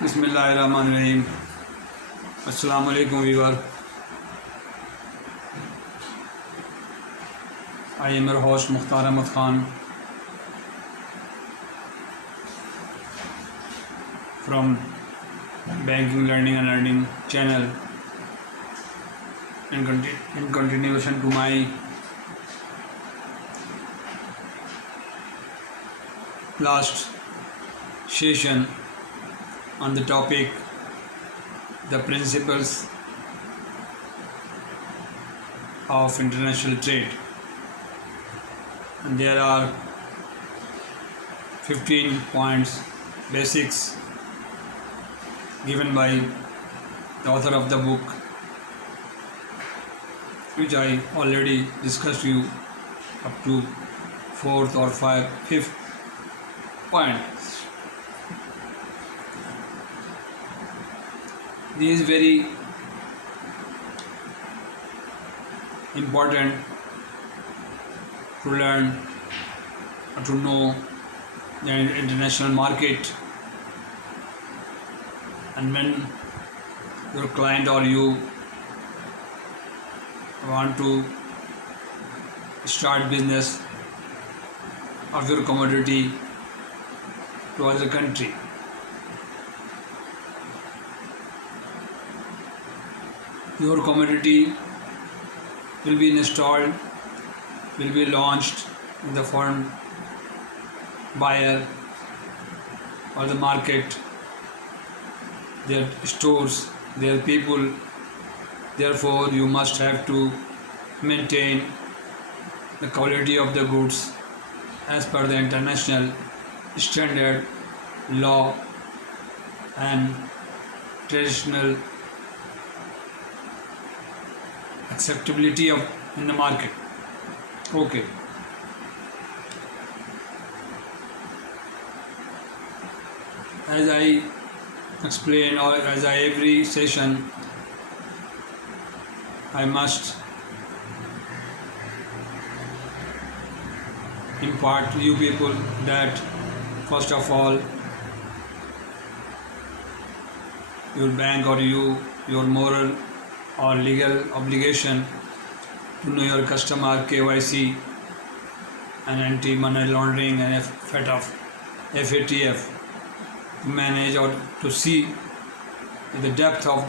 Bismillah, Rahim. Assalamualaikum, viewer. I am your host Mukhtar Ahmed Khan from Banking, Learning and Earning channel. In continuation to my last session on the topic the principles of international trade, and there are 15 points basics given by the author of the book, which I already discussed you up to fourth or fifth point. This is very important to learn or to know the international market, and when your client or you want to start business of your commodity to other country, your commodity will be installed, will be launched in the foreign buyer or the market, their stores, their people. Therefore, you must have to maintain the quality of the goods as per the international standard, law and traditional acceptability of in the market. Okay. As I explain, or as I every session, I must impart to you people that first of all, your bank or your moral or legal obligation to know your customer, KYC and anti-money laundering and FATF, to manage or to see the depth of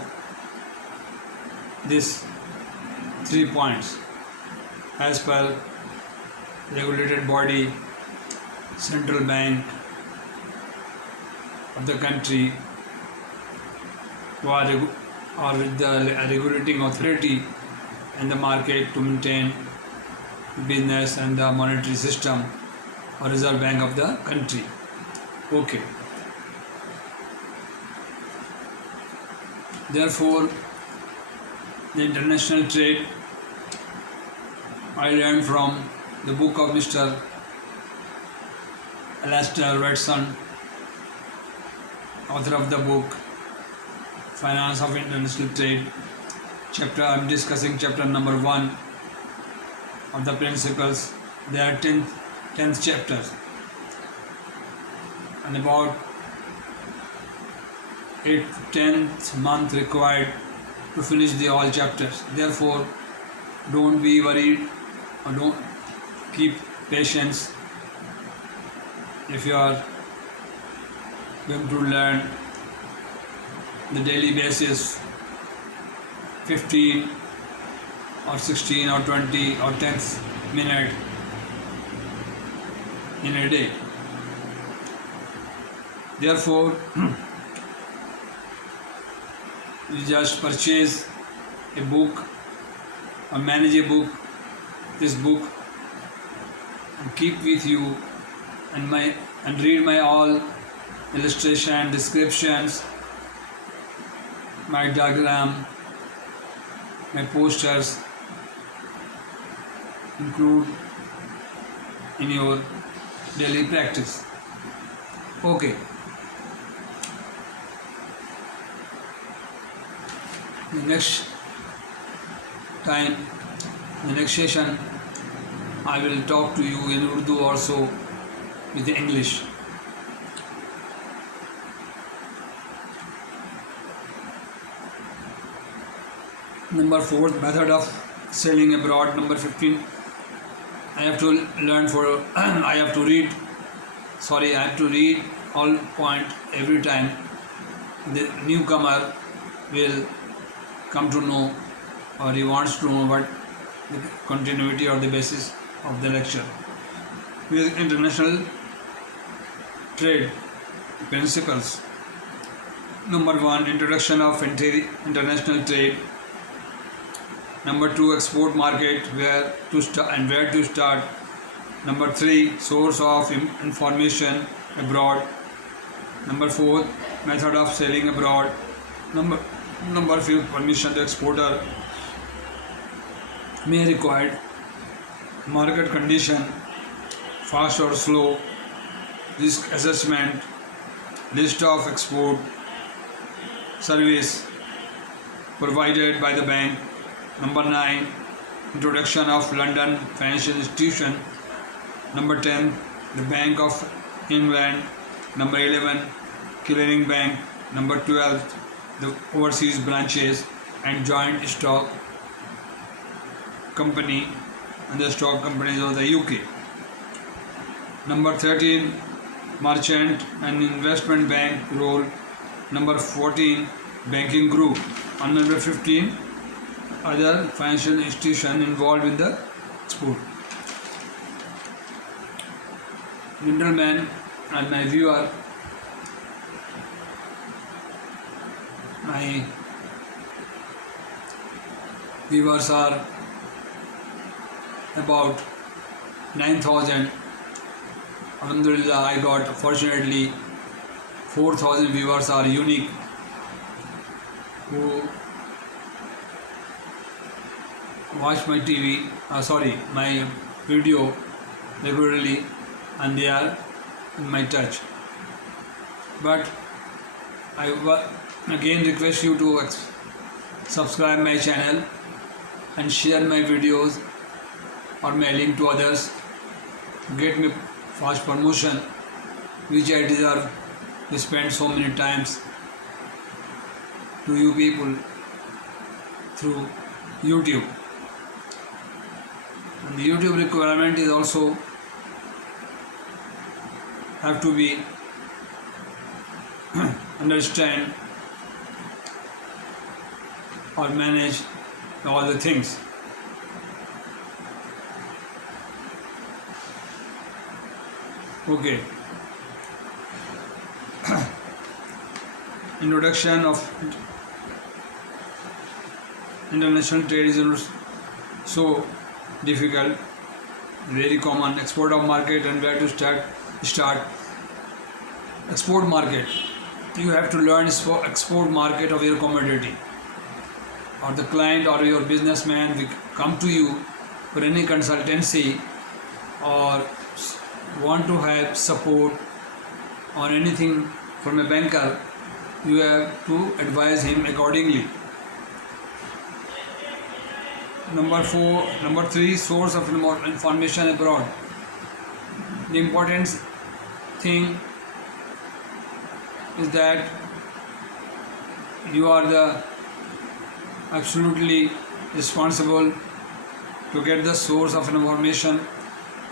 these 3 points as per regulated body, central bank of the country, or with the regulating authority in the market to maintain business and the monetary system or Reserve Bank of the country. Okay. Therefore, the international trade I learned from the book of Mr. Alastair Watson, author of the book Finance of International Trade. I am discussing chapter number 1 of the principles. There are 10 chapters and about 8 to 10th month required to finish the all chapters. Therefore, don't be worried or don't keep patience if you are going to learn the daily basis 15 or 16 or 20 or 10 minute in a day. Therefore, you just purchase a book or manage a book, this book, and keep with you and read my all illustration, descriptions, my diagram, my posters, include in your daily practice. Okay. The next time, the next session, I will talk to you in Urdu also with the English. Number 4, method of selling abroad. Number 15, I have to learn for I have to read all point every time the newcomer will come to know, or he wants to know what the continuity or the basis of the lecture. With international trade principles. Number 1, introduction of international trade. Number 2, export market, where to start. Number 3, source of information abroad. Number 4, method of selling abroad. Number 5, permission to exporter may required. Market condition, fast or slow. Risk assessment. List of export service provided by the bank. Number 9, introduction of London financial institution. Number 10, the Bank of England. Number 11, clearing bank. Number 12, the overseas branches and joint stock company and the stock companies of the UK. Number 13, merchant and investment bank role. Number 14, banking group. And number 15, other financial institution involved in the export. Middleman and my viewer, my viewers are about 9,000. Alhamdulillah, I got, fortunately, 4,000 viewers are unique who watch my my video regularly, and they are in my touch. But I again request you to subscribe my channel and share my videos or my link to others. Get me fast promotion, which I deserve to spend so many times to you people through YouTube. And the YouTube requirement is also have to be understand or manage all the things. Okay. Introduction of international trade is so difficult, very common. Export of market and where to start. Export market. You have to learn export market of your commodity, or the client or your businessman will come to you for any consultancy or want to have support or anything from a banker. You have to advise him accordingly. Number 3, source of information abroad. The important thing is that you are the absolutely responsible to get the source of information,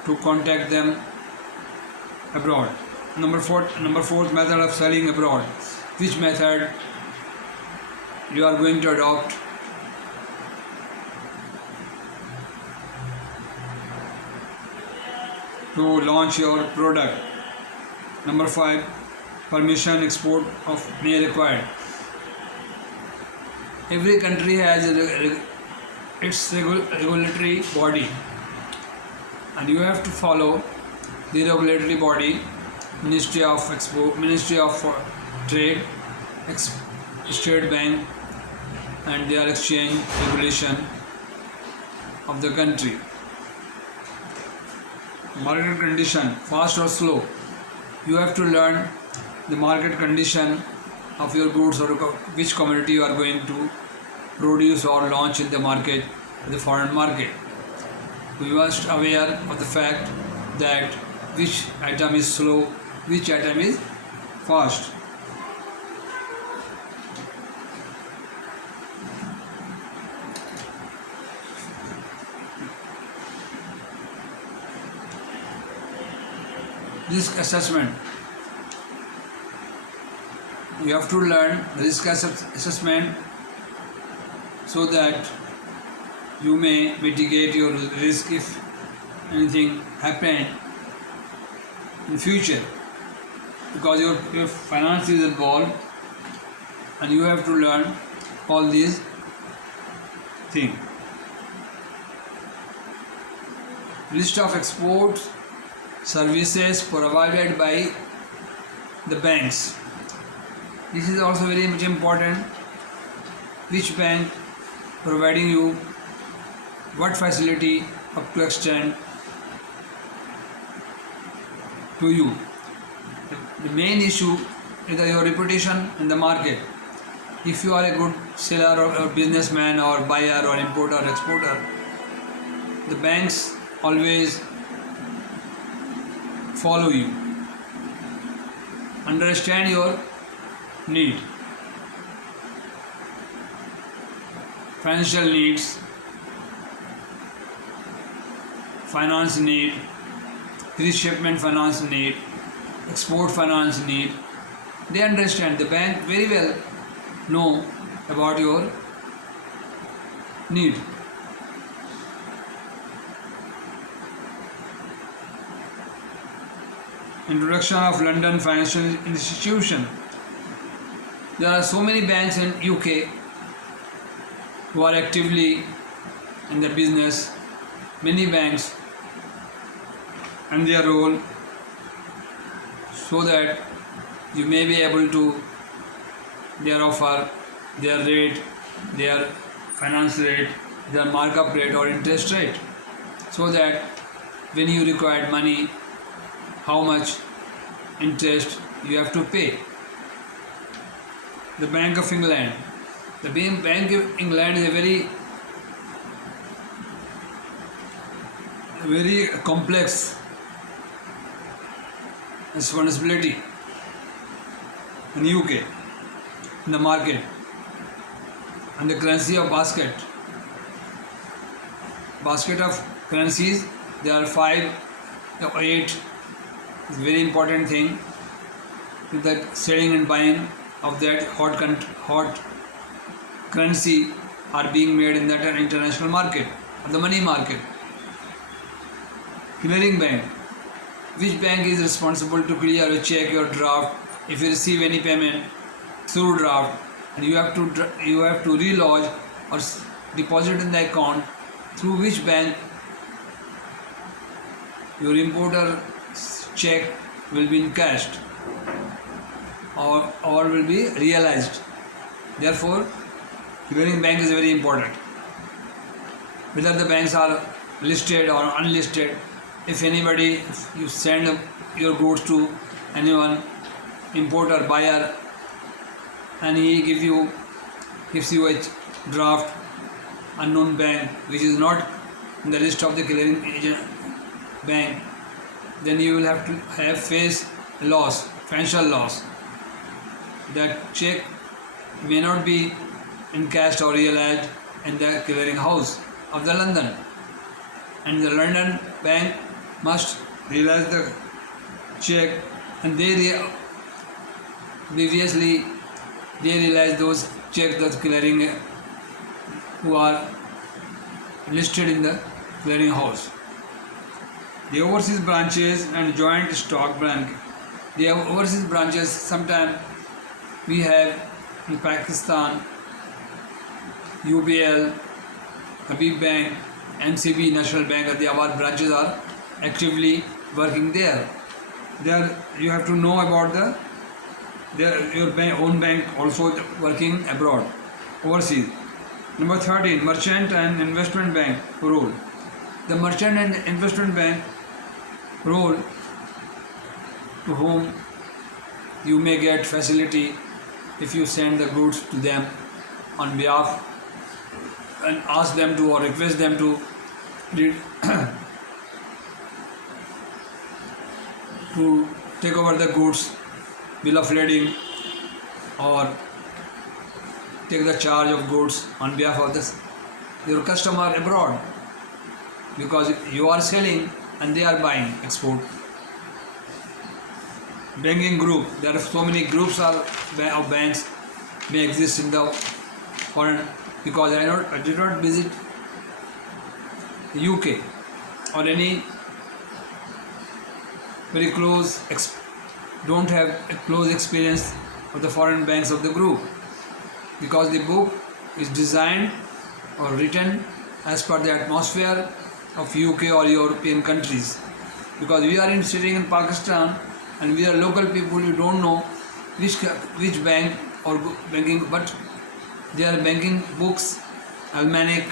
to contact them abroad. Number 4th, method of selling abroad. Which method you are going to adopt to launch your product. Number 5, permission export of may required. Every country has its regulatory body, and you have to follow the regulatory body, Ministry of Trade, State Bank, and their exchange regulation of the country. Market condition, fast or slow. You have to learn the market condition of your goods or which commodity you are going to produce or launch in the market, the foreign market. We must aware of the fact that which item is slow, which item is fast. risk assessment. You have to learn risk assessment so that you may mitigate your risk if anything happened in future, because your finance is involved and you have to learn all these things. List of export services provided by the banks. This is also very much important. Which bank providing you what facility up to extent to you. The main issue is your reputation in the market. If you are a good seller or businessman or buyer or importer or exporter, the banks always follow you. Understand your need, financial needs, finance need, pre-shipment finance need, export finance need. They understand. The bank very well know about your need. Introduction of London Financial Institution. There are so many banks in UK who are actively in the business. Many banks and their role, so that you may be able to their offer, their rate, their finance rate, their markup rate or interest rate, so that when you require money, how much interest you have to pay. The Bank of England. The Bank of England is a very complex responsibility in UK, in the market, and the currency of basket of currencies. There are 5 or 8. It's a very important thing. The selling and buying of that hot currency are being made in that international market, the money market. Clearing bank. Which bank is responsible to clear or check your draft if you receive any payment through draft, and you have to relodge or deposit in the account? Through which bank your importer check will be encashed or will be realized. Therefore, clearing bank is very important. Whether the banks are listed or unlisted, if you send your goods to anyone, importer, buyer, and he gives you a draft, unknown bank which is not in the list of the clearing agent bank, then you will have to face loss, financial loss. That check may not be encashed or realized in the clearing house of the London, and the London bank must realize the check, and previously they realize those checks that clearing who are listed in the clearing house. The overseas branches and joint stock bank. The overseas branches, sometimes we have in Pakistan, UBL, Habib Bank, NCB, National Bank, our branches are actively working there. There you have to know about your own bank also working abroad, overseas. Number 13, merchant and investment bank role. The merchant and investment bank role, to whom you may get facility if you send the goods to them on behalf and ask them to or request them to to take over the goods, bill of lading, or take the charge of goods on behalf of your customer abroad, because you are selling and they are buying export. banking group. There are so many groups of banks may exist in the foreign, because I did not visit the UK or any very don't have a close experience of the foreign banks of the group, because the book is designed or written as per the atmosphere of UK or European countries. Because we are sitting in Pakistan and we are local people, you don't know which bank or banking, but they are banking books, almanac,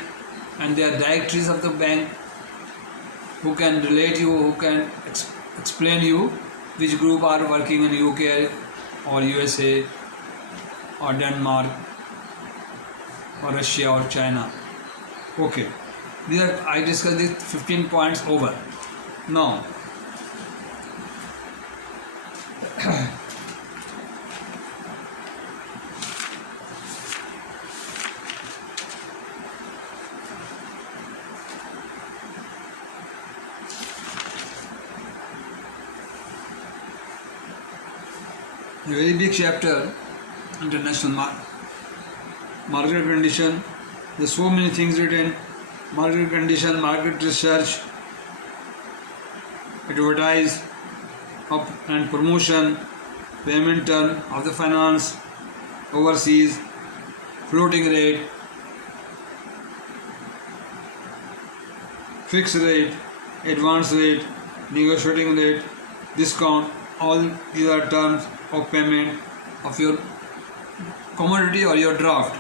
and they are directories of the bank who can relate you, who can explain you which group are working in UK or USA or Denmark or Russia or China. Okay, I discussed these 15 points over. Now, a very big chapter, international market condition. There's so many things written: market condition, market research, advertise and promotion, payment term of the finance, overseas, floating rate, fixed rate, advance rate, negotiating rate, discount. All these are terms of payment of your commodity or your draft.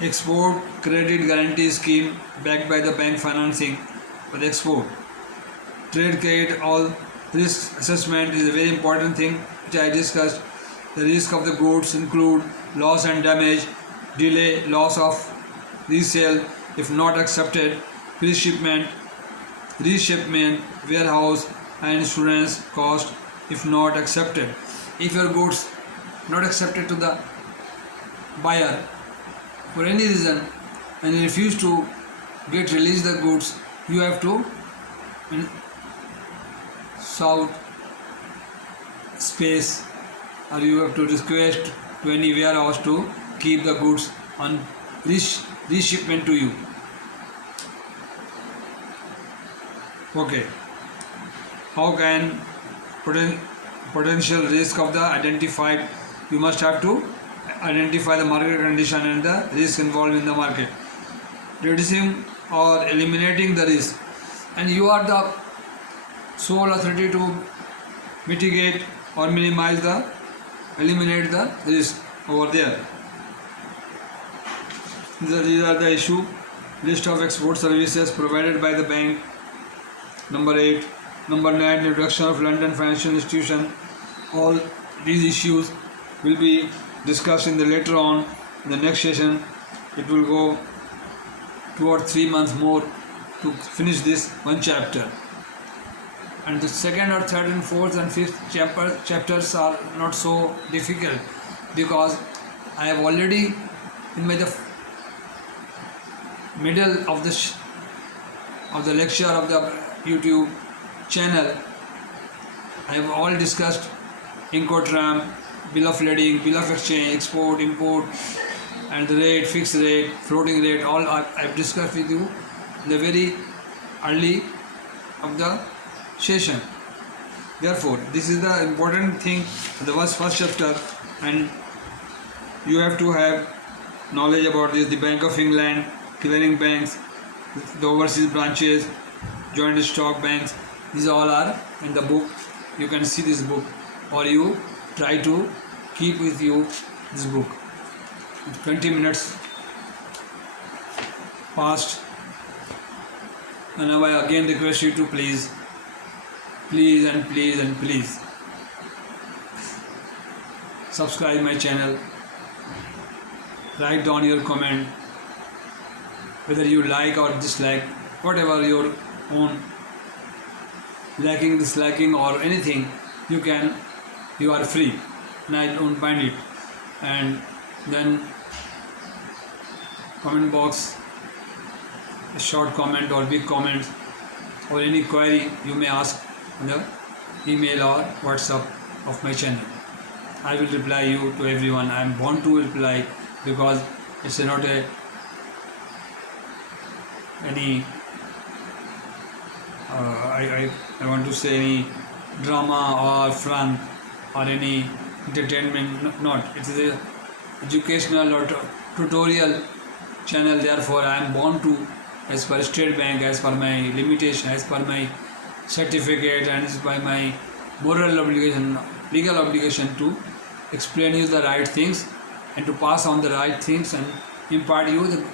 Export credit guarantee scheme backed by the bank financing for the export. Trade credit, all risk assessment is a very important thing which I discussed. The risk of the goods include loss and damage, delay, loss of resale if not accepted, pre-shipment, reshipment, warehouse and insurance cost if not accepted. If your goods not accepted to the buyer for any reason and you refuse to release the goods, you have to south space, or you have to request to any warehouse to keep the goods on reshipment to you. Okay, how can potential risk of the identified? You must have to identify the market condition and the risk involved in the market, reducing or eliminating the risk, and you are the sole authority to mitigate or eliminate the risk over there. These are the issue. List of export services provided by the bank. Number 8. Number 9. Introduction of London financial institution. All these issues will be discussed later on in the next session. It will go 2 or 3 months more to finish this one chapter. And the second or third and fourth and fifth chapters are not so difficult, because I have already in the middle of the lecture of the YouTube channel, I have all discussed Incoterm, bill of lading, bill of exchange, export, import, and the rate, fixed rate, floating rate. All I have discussed with you in the very early of the session. Therefore, this is the important thing, the first chapter, and you have to have knowledge about this. The Bank of England, clearing banks, the overseas branches, joint stock banks, these all are in the book. You can see this book, or you try to keep with you this book. 20 minutes past, and now I again request you to please subscribe my channel, write down your comment, whether you like or dislike, whatever your own liking, disliking or anything, you are free, and I don't mind it. And then comment box, a short comment or big comment or any query you may ask in the email or WhatsApp of my channel. I will reply you to everyone. I am bound to reply because it's not any I want to say any drama or fun or any entertainment. Not. It is a educational or tutorial channel. Therefore, I am bound to, as per State Bank, as per my limitation, as per my certificate, and as by my moral obligation, legal obligation to explain you the right things and to pass on the right things and impart you the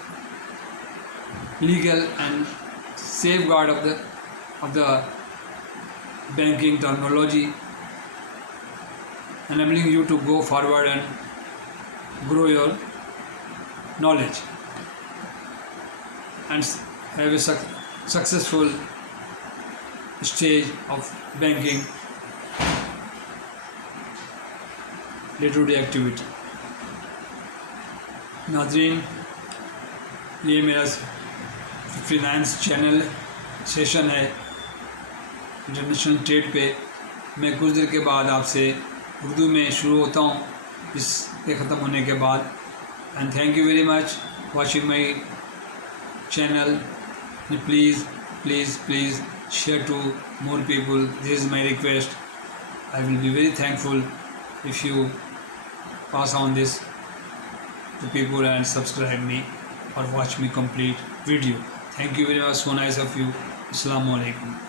legal and safeguard of the banking terminology, enabling you to go forward and grow your knowledge and have a successful stage of banking day-to-day activity. नाज़रीन, ये मेरा finance channel session है international trade पे। मैं कुछ देर के बाद आपसे उर्दू में शुरू होता हूँ इसके ख़त्म होने के बाद। And thank you very much watching my channel. Please please please share to more people. This is my request. I will be very thankful if you pass on this to people and subscribe me or watch me complete video. Thank you very much. So nice of you. Assalamu alaikum.